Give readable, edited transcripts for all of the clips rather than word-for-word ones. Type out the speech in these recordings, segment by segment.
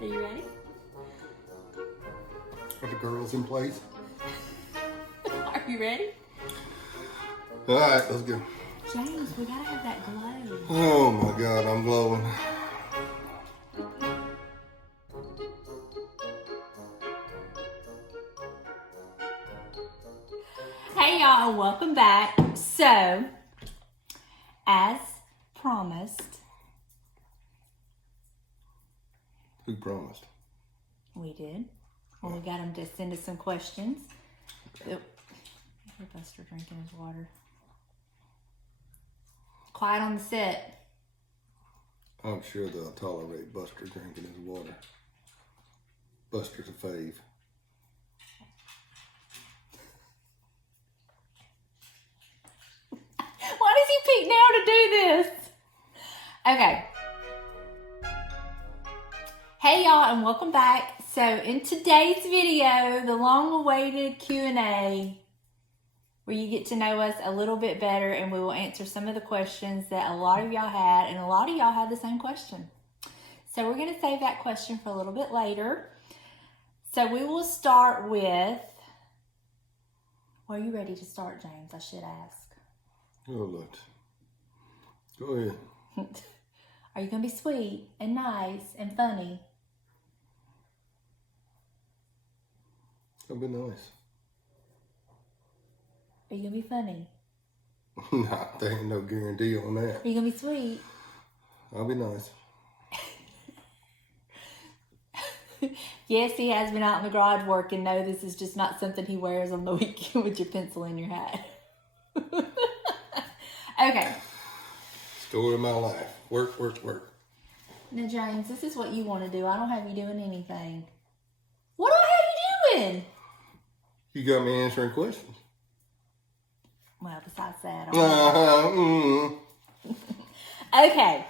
Are you ready? Are the girls in place? Are you ready? All right, let's go. James, we gotta have that glow. Oh my God, I'm glowing. Hey y'all, and welcome back. So, as promised, Who promised? we did. Well, we got him to send us some questions. Hear Buster drinking his water. Quiet on the set. I'm sure they'll tolerate Buster drinking his water. Buster's a fave. Why does he pick now to do this? Okay. Hey y'all, and welcome back. So in today's video, the long-awaited Q&A, where you get to know us a little bit better, and we will answer some of the questions that a lot of y'all had, and a lot of y'all had the same question. So we're going to save that question for a little bit later. So we will start with, are you ready to start, James? I should ask. Oh, look. Go ahead. Are you going to be sweet and nice and funny? That'll be nice. Are you going to be funny? Nah, there ain't no guarantee on that. Are you going to be sweet? I'll be nice. Yes, he has been out in the garage working. No, this is just not something he wears on the weekend with your pencil in your hat. Okay. Story of my life. Work, work, work. Now, James, this is what you want to do. I don't have you doing anything. What do I have you doing? You got me answering questions. Well, besides that, Okay.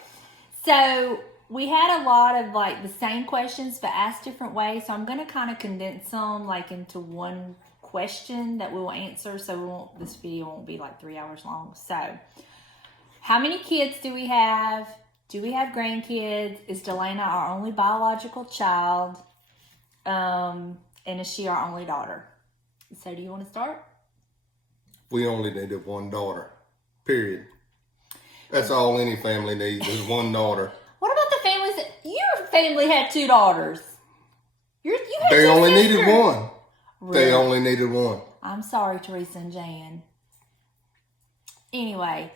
So we had a lot of like the same questions but asked different ways. So I'm going to kind of condense them like into one question that we will answer. So this video won't be like 3 hours long. So how many kids do we have? Do we have grandkids? Is Donna our only biological child? And is she our only daughter? So do you want to start? We only needed one daughter. Period. That's all any family needs is one daughter. What about the families that your family had 2 daughters? You had They 2 only sisters. needed one. Really? They only needed one. I'm sorry, Teresa and Jan. Anyway,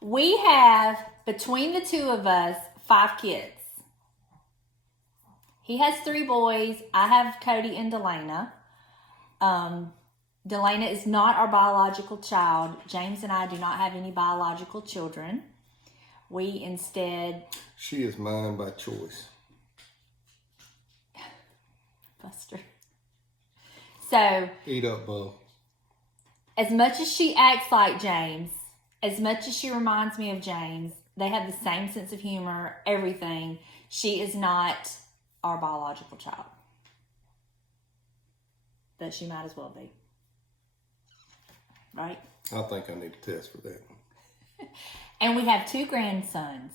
we have, between the 2 of us, 5 kids. He has 3 boys. I have Cody and Donna. Donna is not our biological child. James and I do not have any biological children. We instead... She is mine by choice. Buster. So... Eat up, Bo. As much as she acts like James, as much as she reminds me of James, they have the same sense of humor, everything. She is not our biological child. But she might as well be. Right? I think I need a test for that. And we have 2 grandsons.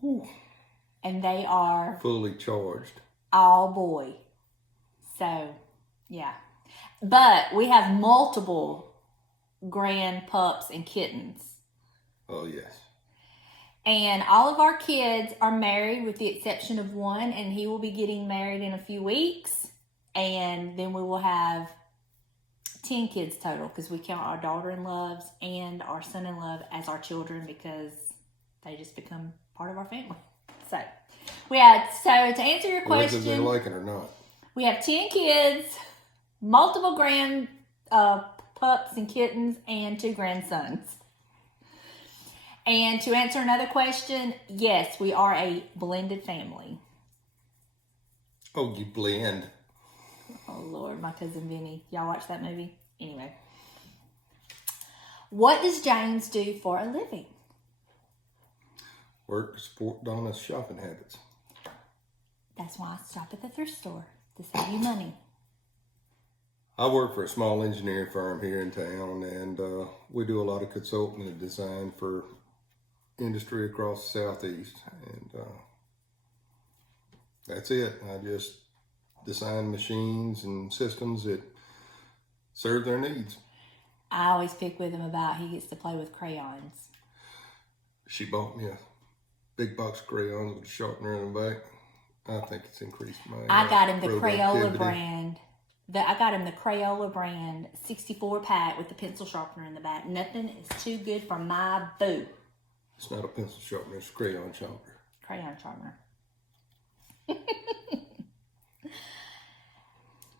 Whew. And they are Fully charged. all boy. So, yeah. But we have multiple grand pups and kittens. Oh, yes. And all of our kids are married with the exception of one, and he will be getting married in a few weeks. And then we will have 10 kids total because we count our daughter-in-laws and our son-in-law as our children because they just become part of our family. So, to answer your question, whether they like it or not. We have 10 kids, multiple grand pups and kittens, and 2 grandsons. And to answer another question, yes, we are a blended family. Oh, you blend. Oh, Lord, my cousin Vinny. Y'all watch that movie? Anyway. What does James do for a living? Work to support Donna's shopping habits. That's why I shop at the thrift store, to save you money. I work for a small engineering firm here in town, and we do a lot of consulting and design for industry across the Southeast. And That's it. I just design machines and systems that serve their needs. I always pick with him about he gets to play with crayons. She bought me a big box of crayons with a sharpener in the back. I think it's increased my I got him the Crayola productivity. brand. I got him the Crayola brand 64 pack with the pencil sharpener in the back. Nothing is too good for my boo. It's not a pencil sharpener, it's a crayon sharpener. Crayon sharpener.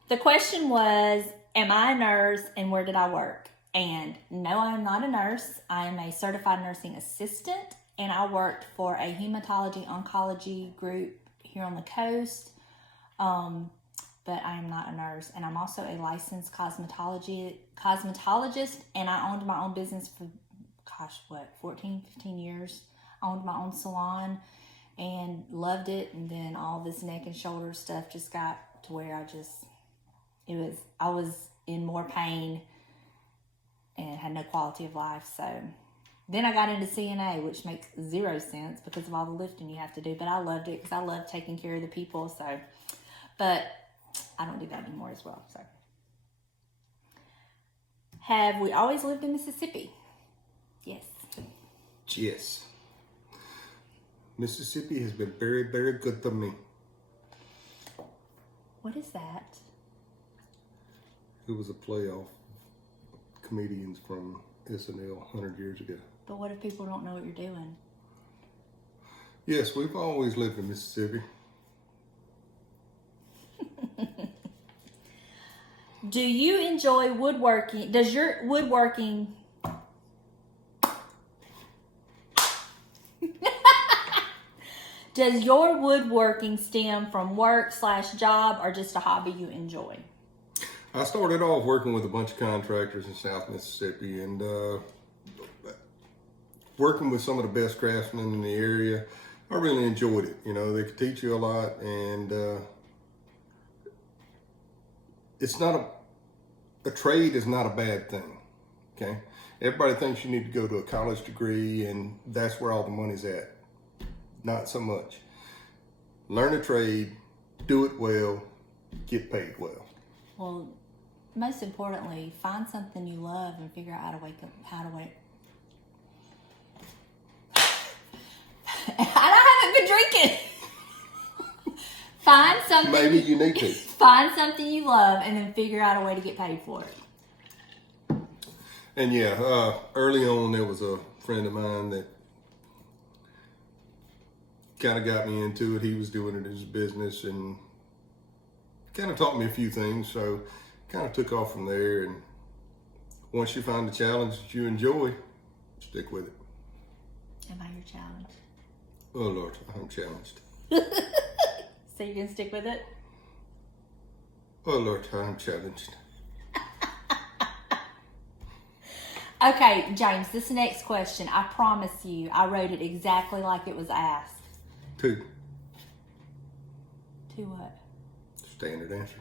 The question was, am I a nurse and where did I work? And no, I'm not a nurse. I am a certified nursing assistant, and I worked for a hematology oncology group here on the coast. But I am not a nurse, and I'm also a licensed cosmetologist, and I owned my own business for, 14, 15 years. I owned my own salon and loved it, and then all this neck and shoulder stuff just got to where I was in more pain and had no quality of life. So then I got into CNA, which makes zero sense because of all the lifting you have to do, but I loved it because I love taking care of the people. So, but I don't do that anymore as well. So, have we always lived in Mississippi? Yes. Yes. Mississippi has been very, very good to me. What is that? It was a playoff comedians from SNL 100 years ago. But what if people don't know what you're doing? Yes, we've always lived in Mississippi. Do you enjoy woodworking? Does your woodworking... Does your woodworking stem from work/job or just a hobby you enjoy? I started off working with a bunch of contractors in South Mississippi and working with some of the best craftsmen in the area. I really enjoyed it. You know, they could teach you a lot, and it's not a trade is not a bad thing. Okay, everybody thinks you need to go to a college degree and that's where all the money's at. Not so much. Learn a trade, do it well, get paid well. Well, most importantly, find something you love and figure out how to wake. I haven't been drinking. Find something. Maybe you need to. Find something you love and then figure out a way to get paid for it. And yeah, early on there was a friend of mine that kind of got me into it. He was doing it as a business and kind of taught me a few things. So kind of took off from there. And once you find a challenge that you enjoy, stick with it. Am I your challenge? Oh Lord, I'm challenged. So you're gonna stick with it? Oh Lord, I'm challenged. Okay, James, this next question, I promise you, I wrote it exactly like it was asked. 2. 2 what? Standard answer.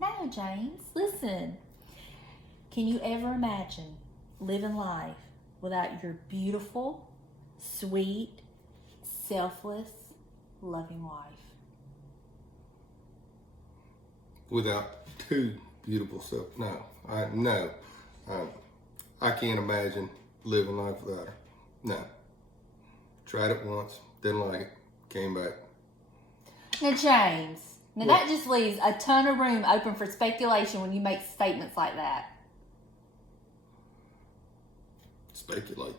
No, James, listen. Can you ever imagine living life without your beautiful, sweet, selfless, loving wife? Without 2 beautiful self? No. I can't imagine living life without her. No. Tried it once, didn't like it, came back. Now, James, that just leaves a ton of room open for speculation when you make statements like that. Speculate.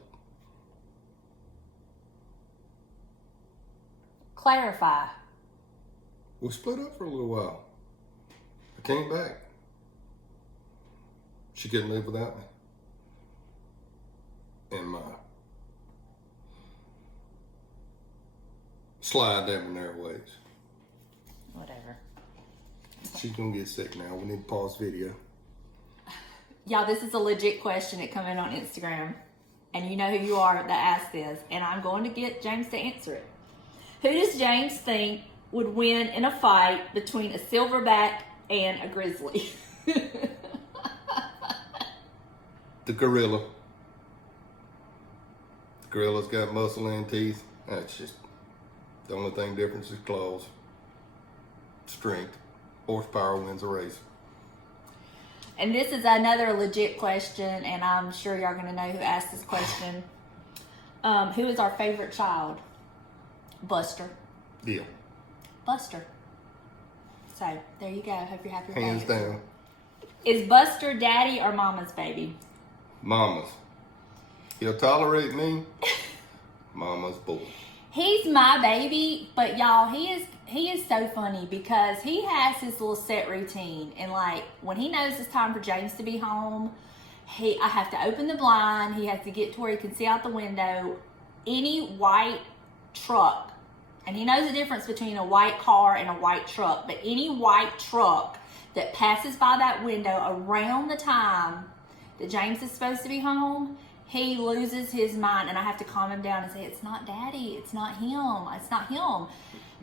Clarify. We split up for a little while. I came back. She couldn't live without me. And my slide down narrow ways. Whatever. She's gonna get sick now. We need to pause video. Y'all, this is a legit question that come in on Instagram. And you know who you are that asked this. And I'm going to get James to answer it. Who does James think would win in a fight between a silverback and a grizzly? The gorilla. The gorilla's got muscle and teeth. That's just The only thing difference is claws, strength, horsepower wins a race. And this is another legit question, and I'm sure y'all gonna know who asked this question. Who is our favorite child? Buster. Deal. Buster. So there you go. Hope you're happy with Hands that. down. Is Buster daddy or mama's baby? Mama's. He'll tolerate me. Mama's boy. He's my baby, but y'all, he is so funny because he has his little set routine, and like when he knows it's time for James to be home, I have to open the blind. He has to get to where he can see out the window. Any white truck, and he knows the difference between a white car and a white truck, but any white truck that passes by that window around the time that James is supposed to be home, he loses his mind, and I have to calm him down and say, it's not daddy, it's not him, it's not him.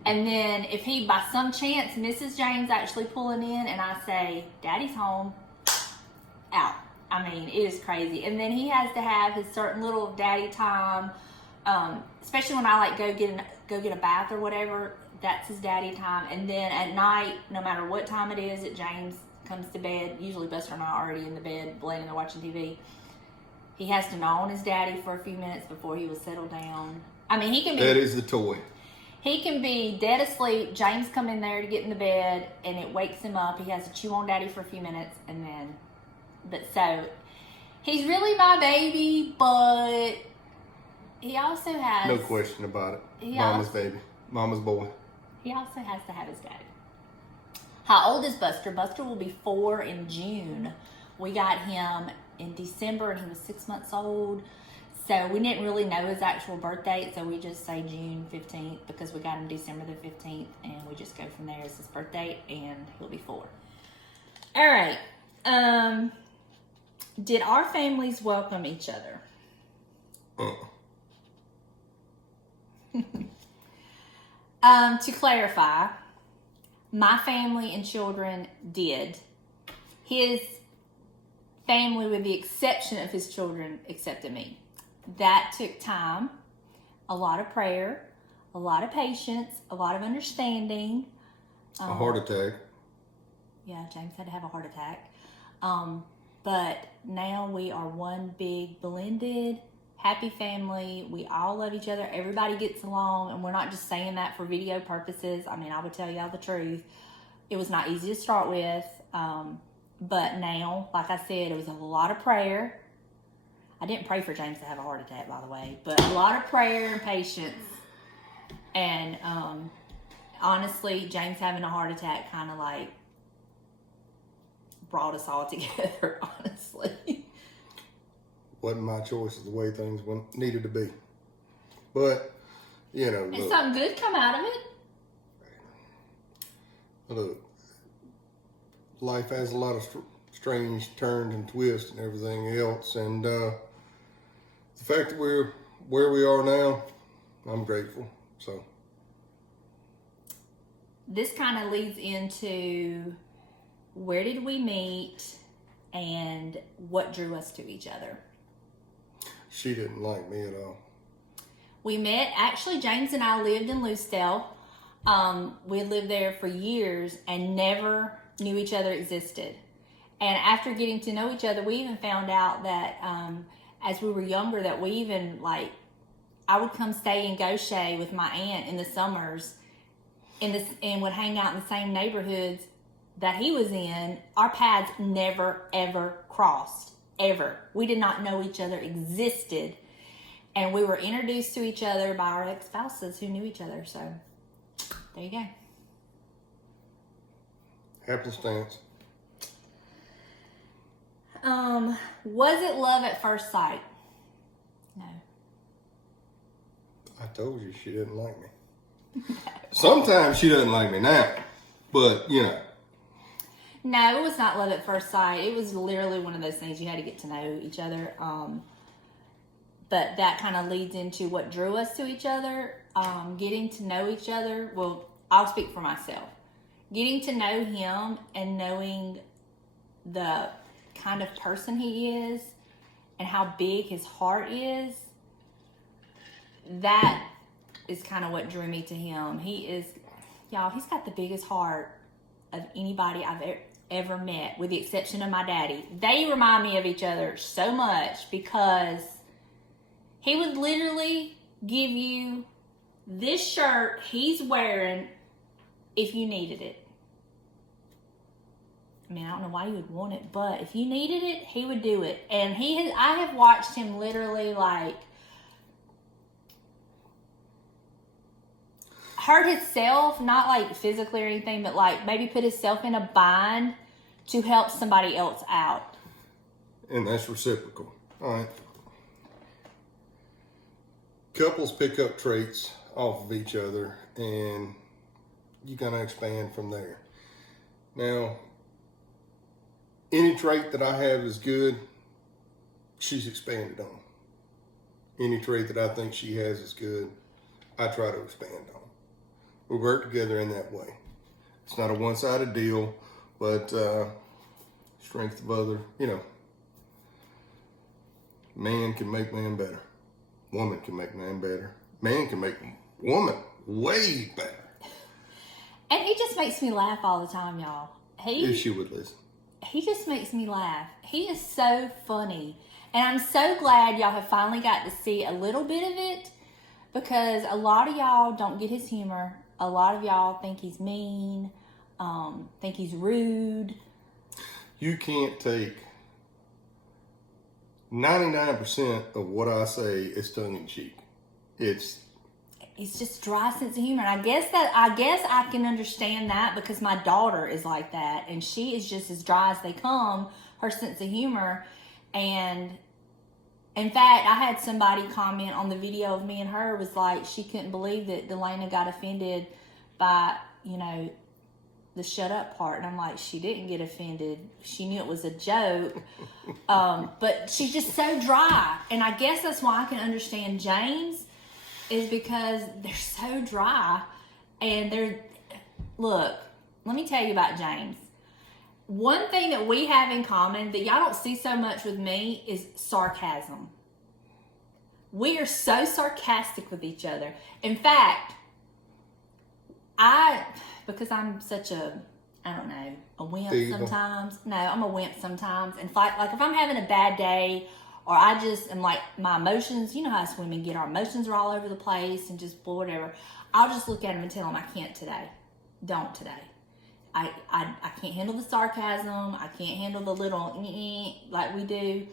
And then if he by some chance misses James actually pulling in and I say, daddy's home, out. I mean, it is crazy. And then he has to have his certain little daddy time, especially when I like go get a bath or whatever, that's his daddy time. And then at night, no matter what time it is that James comes to bed, usually Buster and I are already in the bed, laying there watching TV, he has to gnaw on his daddy for a few minutes before he will settle down. I mean, he can be... That is the toy. He can be dead asleep. James come in there to get in the bed, and it wakes him up. He has to chew on daddy for a few minutes, and then... But so, he's really my baby, but he also has... No question about it. Mama's baby. Mama's boy. He also has to have his daddy. How old is Buster? Buster will be 4 in June. We got him in December, and he was 6 months old. So we didn't really know his actual birth date, so we just say June 15th because we got him December the 15th, and we just go from there as his birth date, and he'll be 4. All right. Did our families welcome each other? To clarify, my family and children did. His family, with the exception of his children, accepted me. That took time, a lot of prayer, a lot of patience, a lot of understanding. A heart attack. Yeah, James had to have a heart attack. But now we are one big blended, happy family. We all love each other. Everybody gets along, and we're not just saying that for video purposes. I mean, I would tell y'all the truth. It was not easy to start with. But now, like I said, it was a lot of prayer. I didn't pray for James to have a heart attack, by the way, but a lot of prayer and patience. And honestly, James having a heart attack kind of like brought us all together, honestly. Wasn't my choice of the way things needed to be. But, you know, And something good come out of it. Look, life has a lot of strange turns and twists and everything else, and the fact that we're where we are now, I'm grateful. So this kind of leads into where did we meet and what drew us to each other. She didn't like me at all. We met, actually, James and I lived in Lucedale. We had lived there for years and never knew each other existed. And after getting to know each other, we even found out that as we were younger, that we even, like, I would come stay in Gaucher with my aunt in the summers and would hang out in the same neighborhoods that he was in. Our paths never, ever crossed, ever. We did not know each other existed. And we were introduced to each other by our ex-spouses who knew each other. So, there you go. Happenstance. Was it love at first sight? No. I told you she didn't like me. Sometimes she doesn't like me now, but you know. No, it was not love at first sight. It was literally one of those things you had to get to know each other. But that kind of leads into what drew us to each other. Getting to know each other. Well, I'll speak for myself. Getting to know him and knowing the kind of person he is and how big his heart is, that is kind of what drew me to him. He's got the biggest heart of anybody I've ever met, with the exception of my daddy. They remind me of each other so much because he would literally give you this shirt he's wearing if you needed it. I mean, I don't know why you would want it, but if you needed it, he would do it. And I have watched him literally like hurt himself, not like physically or anything, but like maybe put himself in a bind to help somebody else out. And that's reciprocal. All right. Couples pick up traits off of each other, and you're going to expand from there. Now, any trait that I have is good, she's expanded on. Any trait that I think she has is good, I try to expand on. We work together in that way. It's not a one-sided deal, but strength of other, man can make man better. Woman can make man better. Man can make woman way better. And he just makes me laugh all the time, y'all. If she would listen. He just makes me laugh. He is so funny. And I'm so glad y'all have finally got to see a little bit of it, because a lot of y'all don't get his humor. A lot of y'all think he's mean, think he's rude. You can't take 99% of what I say is tongue in cheek. It's just dry sense of humor. And I guess I can understand that because my daughter is like that, and she is just as dry as they come, her sense of humor. And in fact, I had somebody comment on the video of me and her, was like, she couldn't believe that Delana got offended by, the shut up part. And I'm like, she didn't get offended. She knew it was a joke. But she's just so dry. And I guess that's why I can understand James, is because they're so dry. And look, let me tell you about James. One thing that we have in common that y'all don't see so much with me is sarcasm. We are so sarcastic with each other. In fact, because I'm such a wimp sometimes. No, I'm a wimp sometimes. And like if I'm having a bad day, or I just am like, my emotions, you know how us women get, our emotions are all over the place and just whatever. I'll just look at them and tell them I can't today. Don't today. I can't handle the sarcasm. I can't handle the little like we do.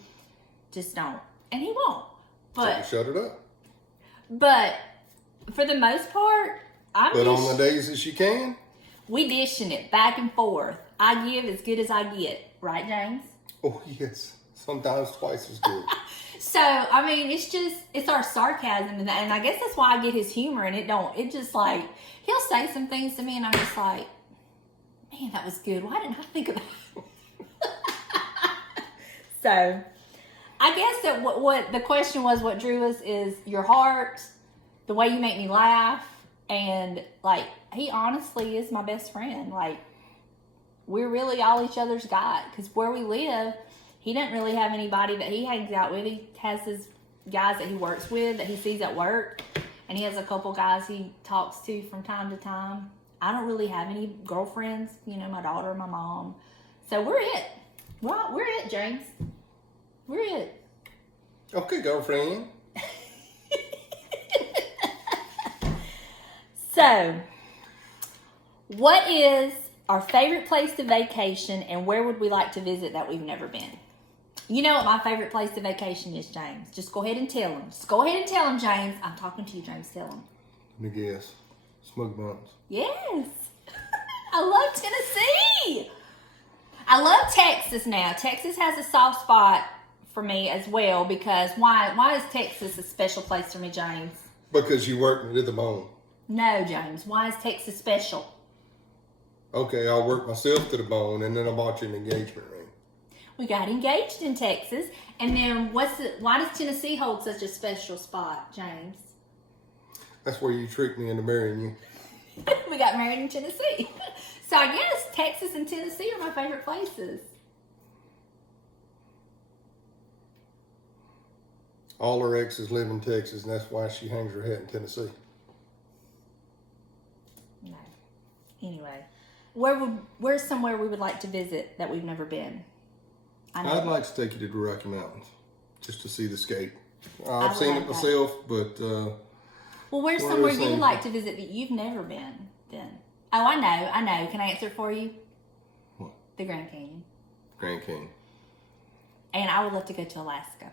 Just don't. And he won't. But so shut it up. But for the most part, on the days that she can, we dishing it back and forth. I give as good as I get. Right, James? Oh, yes. Sometimes twice as good. So, I mean, it's our sarcasm. And I guess that's why I get his humor. And it just like, he'll say some things to me and I'm just like, man, that was good. Why didn't I think of that? So, I guess that what the question was, what drew us is your heart, the way you make me laugh, and like, he honestly is my best friend. Like, we're really all each other's got, because where we live, he doesn't really have anybody that he hangs out with. He has his guys that he works with, that he sees at work, and he has a couple guys he talks to from time to time. I don't really have any girlfriends, my daughter, my mom. So we're it. We're it, James. We're it. Okay, girlfriend. So, what is our favorite place to vacation, and where would we like to visit that we've never been? You know what my favorite place to vacation is, James. Just go ahead and tell him. Just go ahead and tell him, James. I'm talking to you, James. Tell him. Let me guess. Smoky Mountains. Yes. I love Tennessee. I love Texas now. Texas has a soft spot for me as well, because why is Texas a special place for me, James? Because you work me to the bone. No, James. Why is Texas special? Okay, I'll work myself to the bone, and then I bought you an engagement ring. We got engaged in Texas, and then why does Tennessee hold such a special spot, James? That's where you tricked me into marrying you. We got married in Tennessee. So I guess Texas and Tennessee are my favorite places. All her exes live in Texas, and that's why she hangs her hat in Tennessee. Where's somewhere we would like to visit that we've never been? I'd like to take you to the Rocky Mountains just to see the skate. I've would seen like it that. myself, but Well, where's What somewhere are you you'd saying? like to visit that you've never been? Then. Oh, I know. Can I answer it for you? What? The Grand Canyon. Grand Canyon, And I would love to go to Alaska.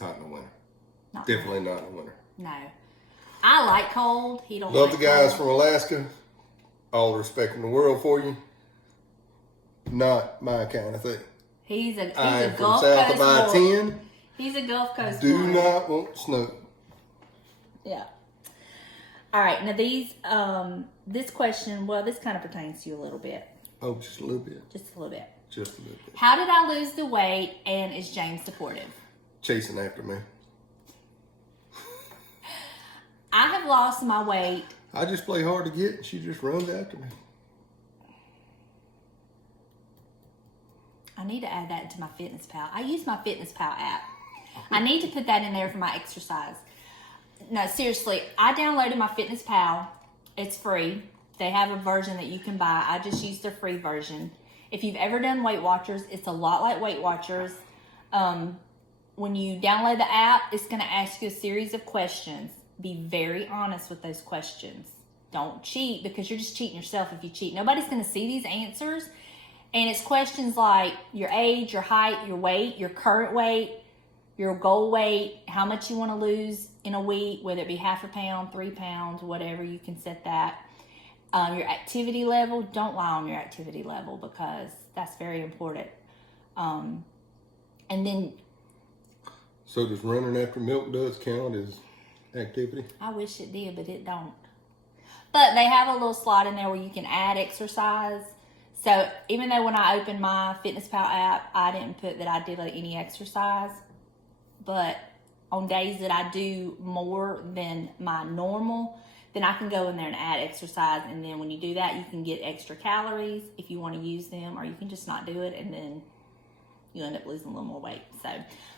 not in the winter. Not Definitely not in the winter. No. I like cold. He don't Love like the guys cold. from Alaska. All the respect in the world for you. Not my kind of thing. He's a I'm from Gulf south Coast of I-10. boy. He's a Gulf Coast Do boy. not want snow. Yeah. All right. Now this question, well, this kind of pertains to you a little bit. Oh, just a little bit. Just a little bit. Just a little bit. How did I lose the weight, and is James supportive? Chasing after me. I have lost my weight. I just play hard to get, and she just runs after me. I need to add that into my Fitness Pal. I use my Fitness Pal app. I need to put that in there for my exercise. No, seriously, I downloaded my Fitness Pal. It's free. They have a version that you can buy. I just used their free version. If you've ever done Weight Watchers, it's a lot like Weight Watchers. When you download the app, it's going to ask you a series of questions. Be very honest with those questions. Don't cheat, because you're just cheating yourself if you cheat. Nobody's going to see these answers. And it's questions like your age, your height, your weight, your current weight, your goal weight, how much you want to lose in a week, whether it be 1/2 pound, 3 pounds, whatever, you can set that. Your activity level, don't lie on your activity level, because that's very important. And then So does running after milk duds count as activity? I wish it did, but it don't. But they have a little slot in there where you can add exercise. So even though when I opened my Fitness Pal app, I didn't put that I did any exercise, but on days that I do more than my normal, then I can go in there and add exercise. And then when you do that, you can get extra calories if you want to use them, or you can just not do it, and then you end up losing a little more weight. So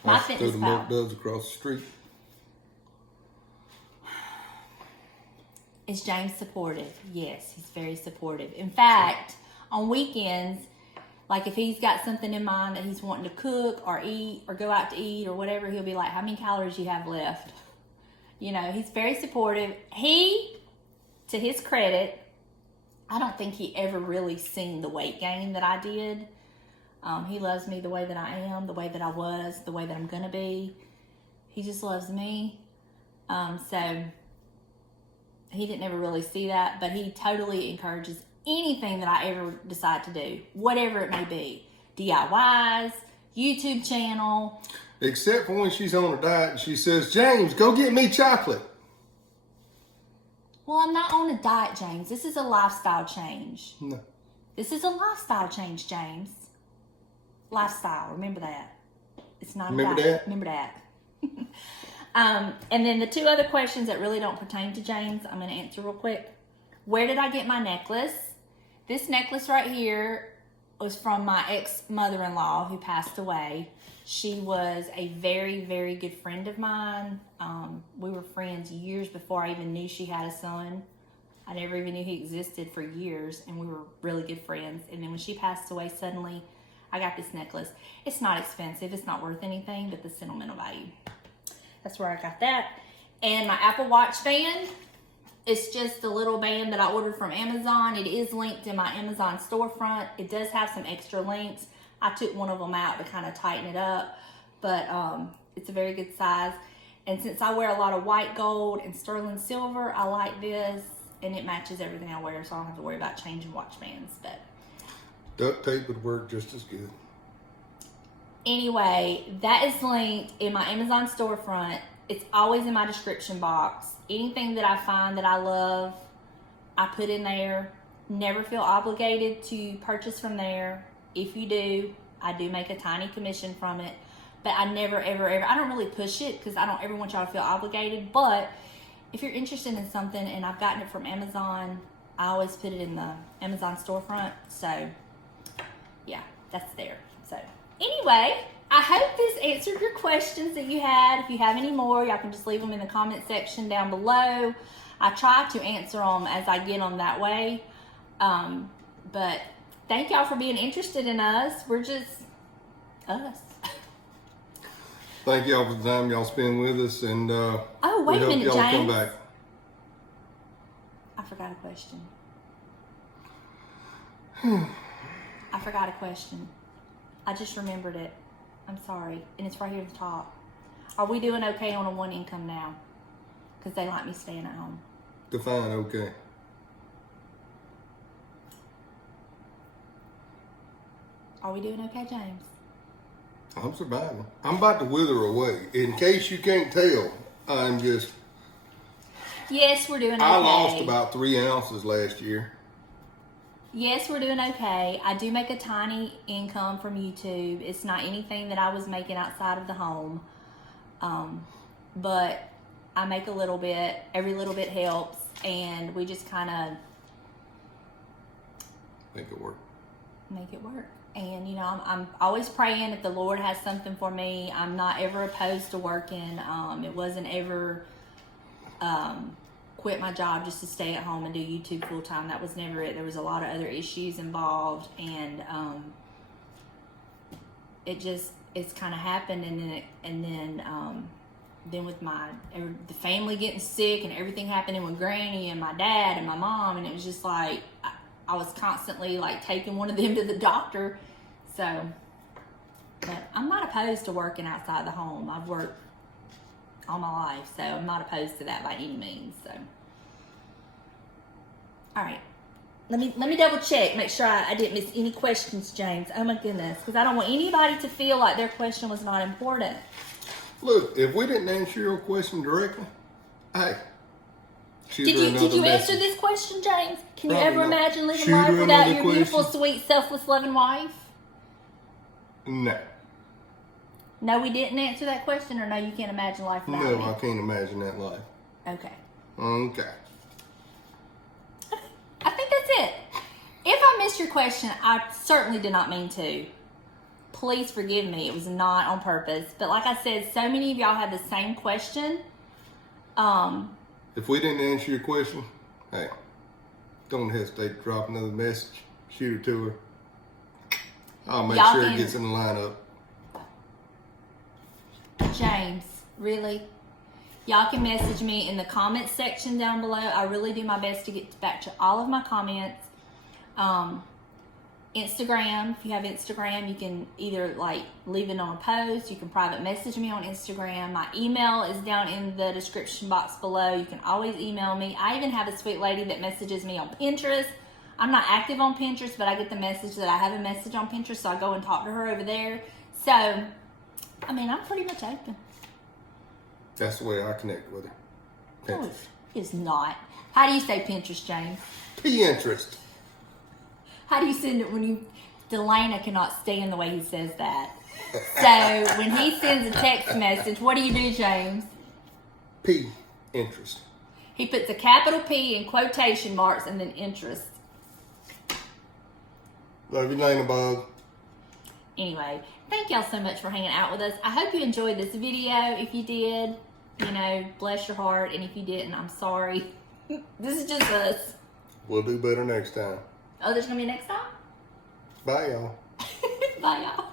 my I throw Fitness the Pal. milk duds across the street. Is James supportive? Yes, he's very supportive. In fact, on weekends, like if he's got something in mind that he's wanting to cook or eat or go out to eat or whatever, he'll be like, how many calories you have left? You know, he's very supportive. He, to his credit, I don't think he ever really seen the weight gain that I did. He loves me the way that I am, the way that I was, the way that I'm going to be. He just loves me. So he didn't ever really see that, but he totally encourages anything that I ever decide to do, whatever it may be. DIYs, YouTube channel. Except for when she's on a diet and she says, James, go get me chocolate. Well, I'm not on a diet, James. This is a lifestyle change. No. This is a lifestyle change, James. Lifestyle, remember that. It's not Remember a diet. that? Remember that. And then the two other questions that really don't pertain to James, I'm going to answer real quick. Where did I get my necklace? This necklace right here was from my ex-mother-in-law who passed away. She was a very, very good friend of mine. We were friends years before I even knew she had a son. I never even knew he existed for years, and we were really good friends. And then when she passed away, suddenly I got this necklace. It's not expensive. It's not worth anything, but the sentimental value. That's where I got that. And my Apple Watch band. It's just a little band that I ordered from Amazon. It is linked in my Amazon storefront. It does have some extra links. I took one of them out to kind of tighten it up, but it's a very good size. And since I wear a lot of white gold and sterling silver, I like this, and it matches everything I wear, so I don't have to worry about changing watch bands. But Duct tape would work just as good. anyway, that is linked in my Amazon storefront. It's always in my description box. Anything that I find that I love, I put in there. Never feel obligated to purchase from there. If you do, I do make a tiny commission from it. But I never, ever, ever, I don't really push it because I don't ever want y'all to feel obligated. But if you're interested in something and I've gotten it from Amazon, I always put it in the Amazon storefront. So, yeah, that's there. So, anyway, I hope this answered your questions that you had. If you have any more, y'all can just leave them in the comment section down below. I try to answer them as I get them that way. But thank y'all for being interested in us. We're just us. Thank y'all for the time y'all spend with us, and Oh, wait we a hope minute, y'all come James. back. I forgot a question. I forgot a question. I just remembered it. I'm sorry. And it's right here at the top. Are we doing okay on a one income now? Because they like me staying at home. Define okay. Are we doing okay, James? I'm surviving. I'm about to wither away. In case you can't tell, I'm just... Yes, we're doing okay. I lost about 3 ounces last year. Yes, we're doing okay. I do make a tiny income from YouTube. It's not anything that I was making outside of the home. But I make a little bit. Every little bit helps. And we just kind of Make it work. make it work. And, you know, I'm always praying if the Lord has something for me. I'm not ever opposed to working. It wasn't ever quit my job just to stay at home and do YouTube full time. That was never it. There was a lot of other issues involved, and it's kind of happened. And then with the family getting sick and everything happening with Granny and my dad and my mom, and it was just like I was constantly like taking one of them to the doctor. So, but I'm not opposed to working outside the home. I've worked all my life, so I'm not opposed to that by any means. So, all right, let me double check, make sure I didn't miss any questions, James. Oh my goodness, because I don't want anybody to feel like their question was not important. Look, if we didn't answer your question directly, hey, shoot her Did another you message. answer this question, James? Can you Probably ever not. imagine living Shoot life her without another your beautiful, question. sweet, selfless, loving wife? No. No, we didn't answer that question, or no, you can't imagine life without No, me? I can't imagine that life. Okay. Okay. I think that's it. If I missed your question, I certainly did not mean to. Please forgive me. It was not on purpose. But like I said, so many of y'all had the same question. If we didn't answer your question, hey, don't hesitate to drop another message. Shoot it to her. I'll make Y'all sure can- it gets in the lineup. James, really? Y'all can message me in the comments section down below. I really do my best to get back to all of my comments. Instagram, if you have Instagram, you can either like leave it on a post. You can private message me on Instagram. My email is down in the description box below. You can always email me. I even have a sweet lady that messages me on Pinterest. I'm not active on Pinterest, but I get the message that I have a message on Pinterest, so I go and talk to her over there. So, I mean, I'm pretty much open. That's the way I connect with her. No, Pinterest. it's not. How do you say Pinterest, James? Pinterest. How do you send it when you... Delana cannot stand the way he says that. So, when he sends a text message, what do you do, James? Interest. He puts a capital P in quotation marks and then interest. Love you, Lana Bug. Anyway, thank y'all so much for hanging out with us. I hope you enjoyed this video. If you did, you know, bless your heart. And if you didn't, I'm sorry. This is just us. We'll do better next time. Oh, there's going to be next time? Bye, y'all. Bye, y'all.